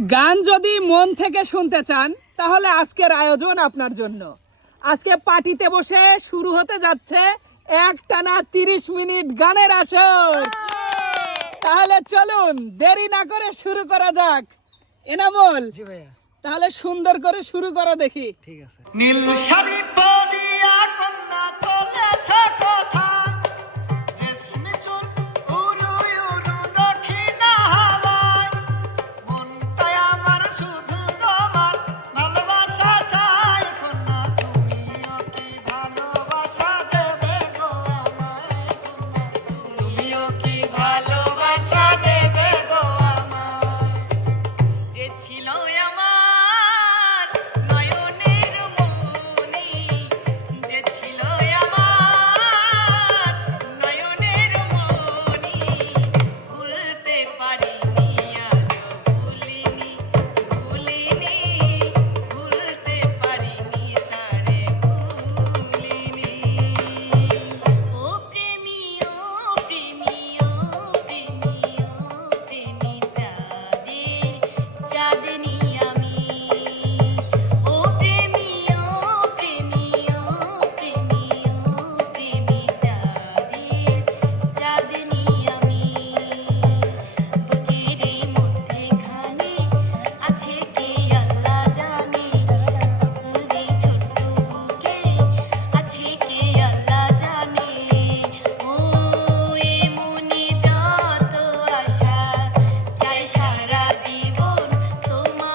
গান যদি মন থেকে শুনতে চান তাহলে আজকের আয়োজন আপনার জন্য। আজকে পার্টিতে বসে শুরু হতে যাচ্ছে একটানা 30 মিনিট গানের আসর। তাহলে চলুন দেরি না করে শুরু করা যাক। এনামুল, জি ভাইয়া, তাহলে সুন্দর করে শুরু করা দেখি। ঠিক আছে। নীল শাড়ি পরিয়া কন্যা চলেছে কথা, রেশমি চুল উড়ু উড়ু দক্ষিণা হাওয়ায়, মনটাই আমার শুধু তোমার ভালোবাসা চাই। কন্যা তুমিও কি ভালোবাসা দেবে গো আমায়, কন্যা তুমিও কি ভালোবাসা দেবে গো আমায়। যে ছিল আমার নয়নের মনি, যে ছিল আমার নয়নের মনি, ভুলতে পারিনি আজও ভুলিনি, ভুলিনি, ভুলতে পারিনি তারে ভুলিনি। ও প্রেমী, ও প্রেমী, ও প্রেমী, ও প্রেমী চাঁদের চাঁদনি আমি। ও প্রেমী, ও প্রেমী, ও প্রেমী, ও প্রেমী চাঁদের চাঁদনি আমি। বুকের এই মধ্যেখানে আছে কে আল্লাহ জানে, এই ছোট্ট বুকে আছে কে আল্লাহ জানে। ও এ মনে যত আশা চাই সারা জীবন তোমার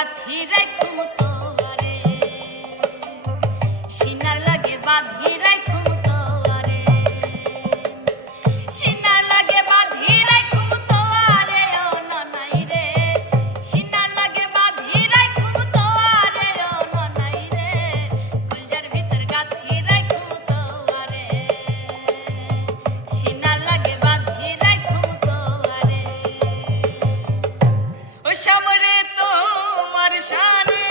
গাথি রাখুম তোয়ারে সিনার লাগে বাঁধি রাখুম তোয়ারে সিনার লাগে বাঁধি রাখুম তোয়ারে ও ননাই রে সিনার লাগে বাঁধি রাখুম তোয়ারে ও ননাই রে গুলজার ভিতর গাথি রাখুম তোয়ারে সিনার লাগে বাঁধি রাখুম তোয়ারে ও সামরে তোমার শানে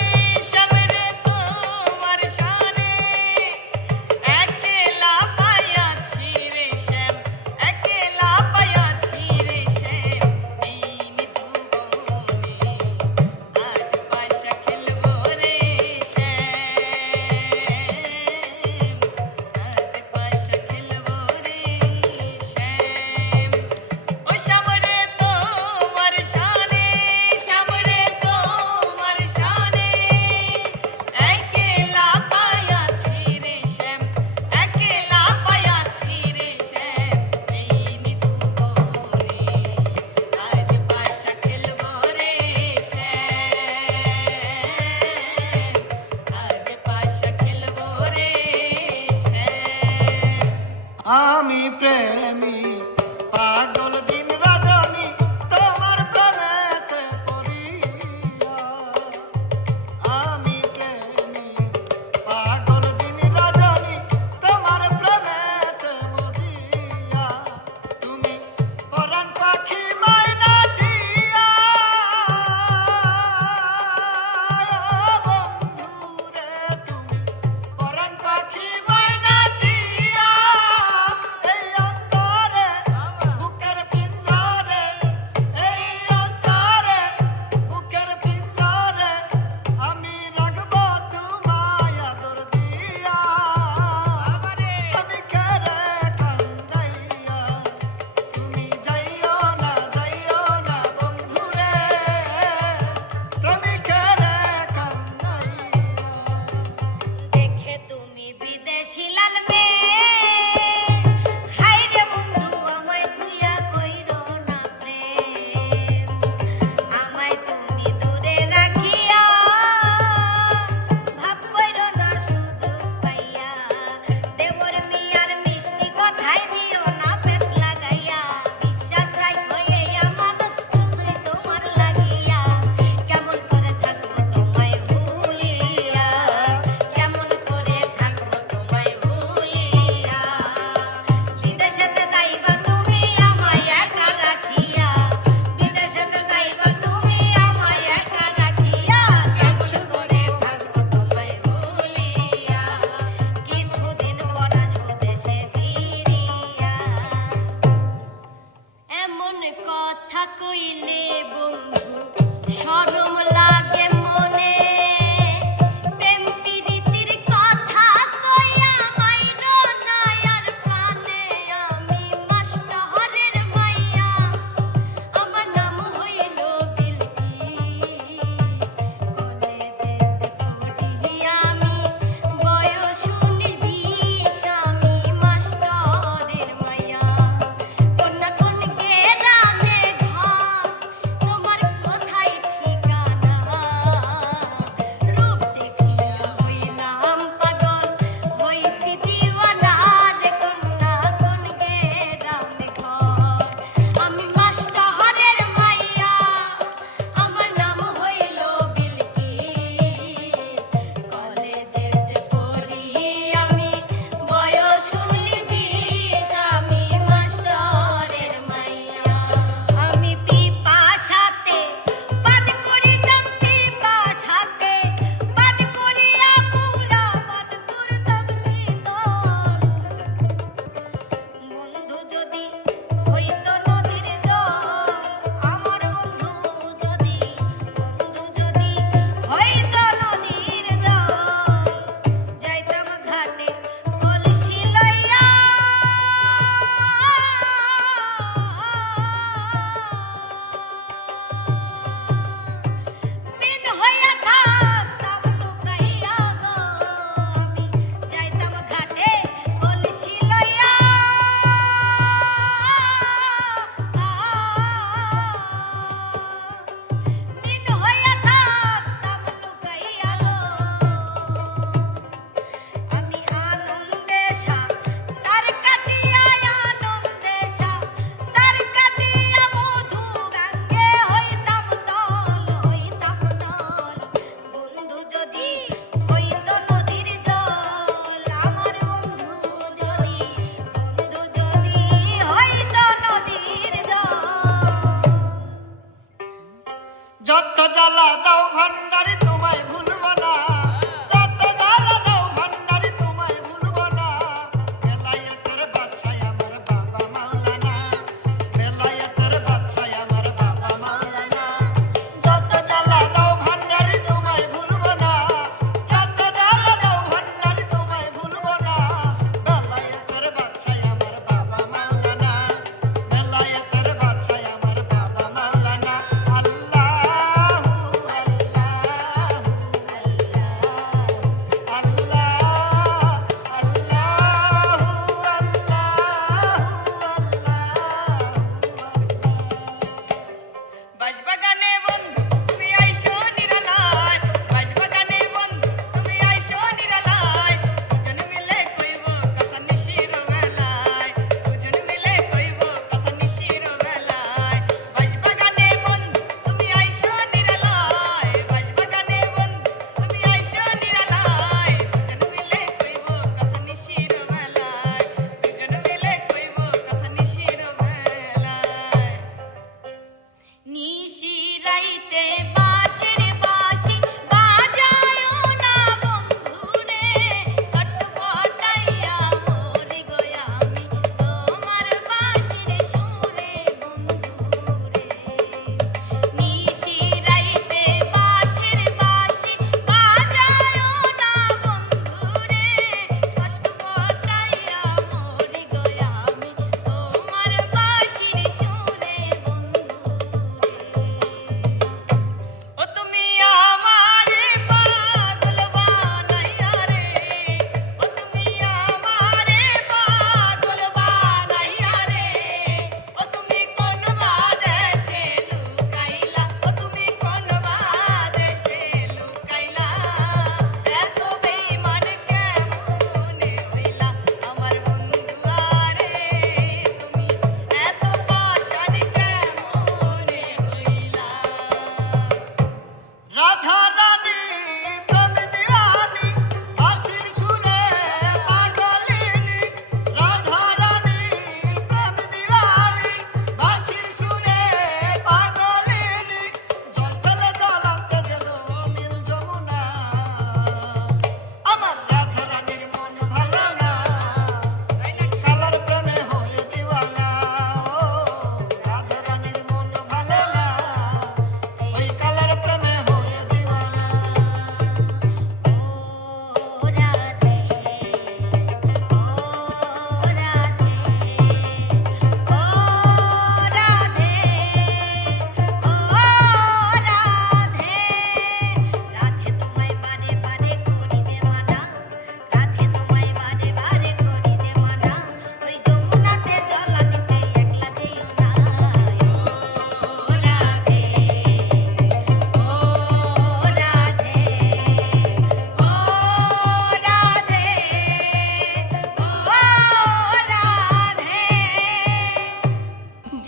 সামরে তোমার শানে একলা পাইয়াছি রে শ্যাম একলা পাইয়াছি রে শ্যাম এই মিথুবনে আজ পাশা খেলবো রে শ্যাম আজ পাশা খেলবো রে শ্যাম ও সামরে তোমার শানে সামরে তোমার শানে একলা পাইয়াছি রে শ্যাম একলা পাইয়াছি রে শ্যাম এই মিথুবনে আজ পাশা খেলবো রে শ্যাম আজ পাশা খেলবো রে শ্যাম আমি প্রেমী পাগল দিন রজনী তোমার প্রেমেতে পড়িয়া আমি প্রেমী পাগল দিন রজনী তোমার প্রেমেতে মজিয়া তুমি পরাণ পাখি মাইনাটিয়া বন্ধুরে তুমি পরাণ পাখি মাইনাটিয়া এই অন্তরে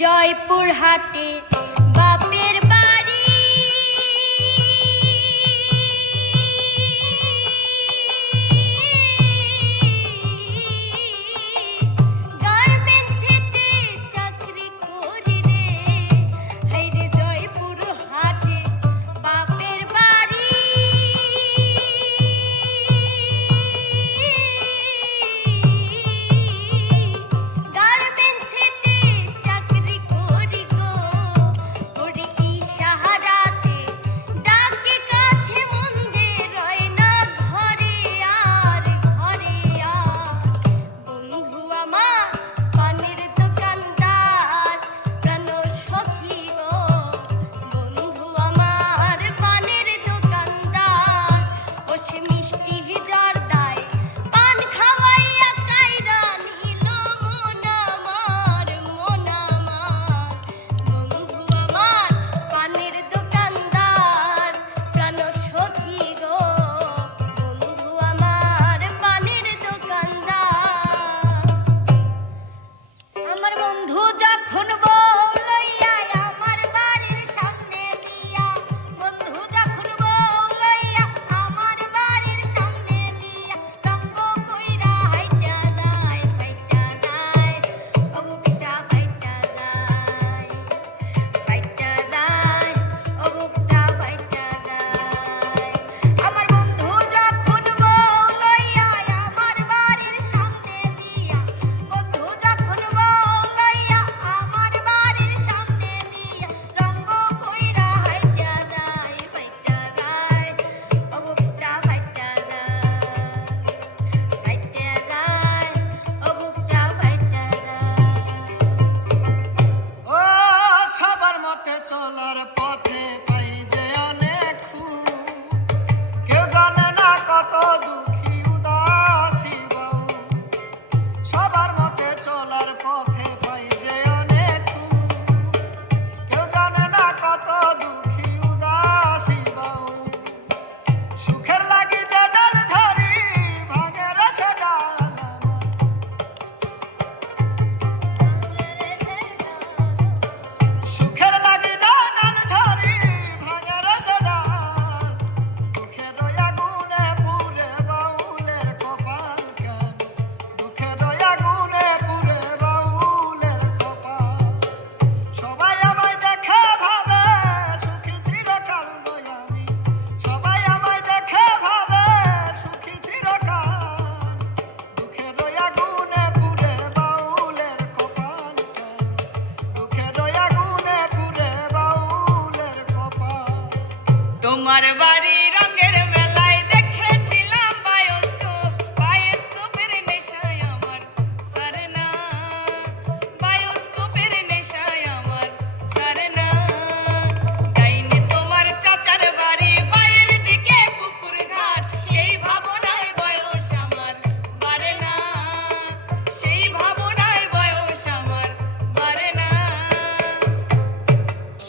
জয়পুর হাটে বাপের বাড়ি গার্মেন্টসেতে চাকরি করি রে হাইরে জয়পুর হাটে বাপের বাড়ি গার্মেন্টসেতে চাকরি করি গো ওরে ইশারাতে ডাকে কাছে মন যে রয় না ঘরে আর বন্ধু আমার পানের দোকানদার প্রাণ সখী গো বন্ধু আমার পানের দোকানদার ও সে মিষ্টি জর্দায় পান খাওয়াইয়া কাইরা নিল মন আমার বন্ধু আমার পানের দোকানদার প্রাণ সখী গো বন্ধু আমার পানের দোকানদার আমার বন্ধু যখন বউ লইয়া আমার বাড়ির সামনে দিয়া বন্ধু যখন বউ লইয়া আমার বাড়ির সামনে দিয়া রঙ্গ কইরা হাইটা যায় ফাইটা যায় ও বুকটা ফাইটা যায় ও বুকটা ফাইটা যায় আমার বন্ধু যখন বউ লইয়া আমার বাড়ির সামনে দিয়া বন্ধু যখন বউ লইয়া আমার বাড়ির সামনে দিয়া রঙ্গ কইরা হাইটা যায় ও বুকটা ফাইটা যায় ও বুকটা ফাইটা যায় ও সবার মতে চলার পথে পাই যে অনেক খুব কেউ জানে না কত দুঃখী উদাসী বউ সবার মতে চলার পথে পাই যে অনেক খুব কেউ জানে না কত দুঃখী উদাসী বউ সুখের লাগি যে ডাল ধরি ভাঙের সে ডাল সুখের লাগি যে ডাল ধরি ভাঙের সে ডাল দুঃখের আগুনে পুরে বাউলের কপাল কেন দুঃখের আগুনে পুরে বাউলের কপাল সবাই আমায় দেখে ভাবে সুখী চিরকাল গো আমি সবাই আমায় দেখে ভাবে সুখী চিরকাল দুঃখের আগুনে পুরে বাউলের কপাল কেন দুঃখের আগুনে পুরে বাউলের কপাল তোমার বাড়ি রঙের মেলায় দেখেছিলাম বায়োস্কোপের নেশায় আমার সারে না বায়োস্কোপের নেশায় আমার সারে না ডাইনে তোমার চাচার বাড়ি বাইরের দিকে পুকুর ঘাট সেই ভাবনায় বয়স আমার বাড়ে না সেই ভাবনায় বয়স আমার বাড়ে না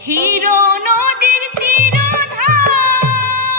হিরো নদীর তীরধার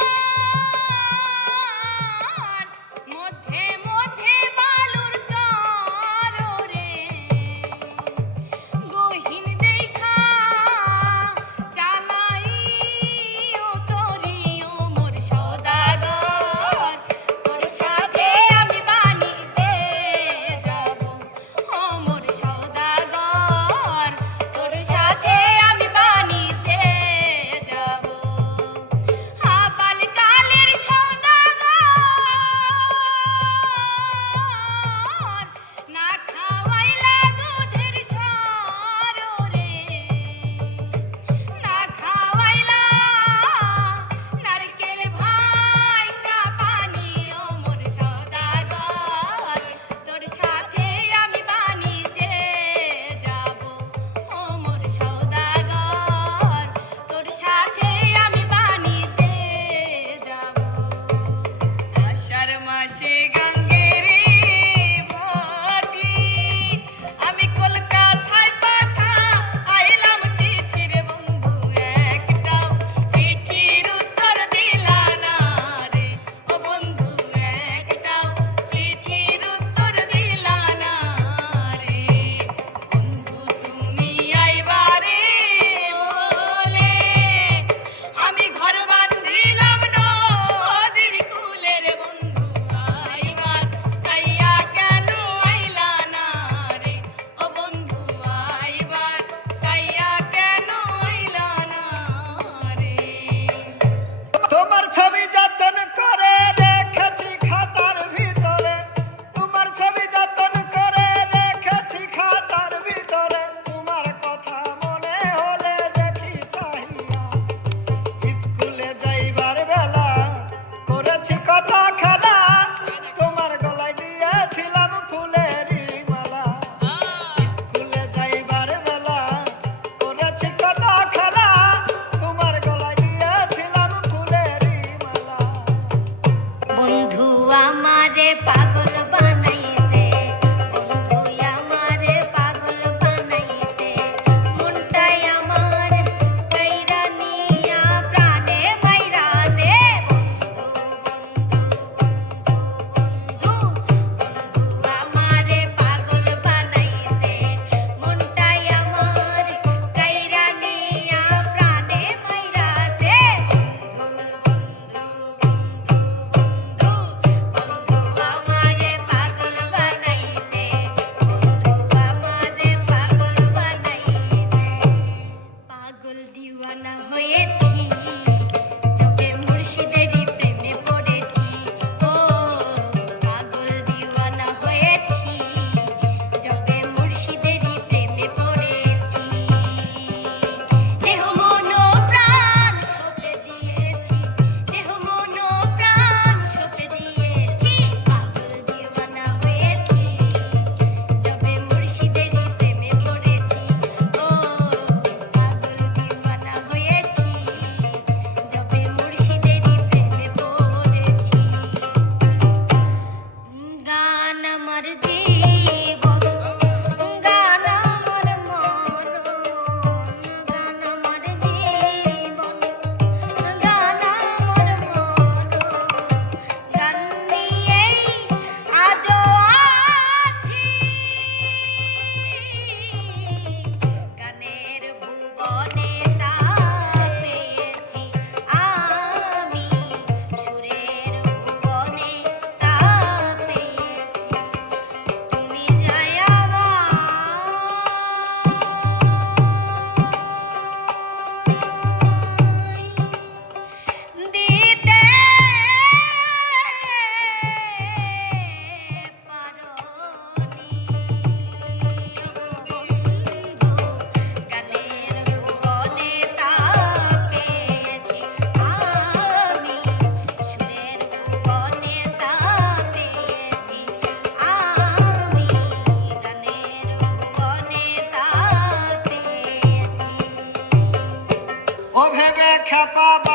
চাপা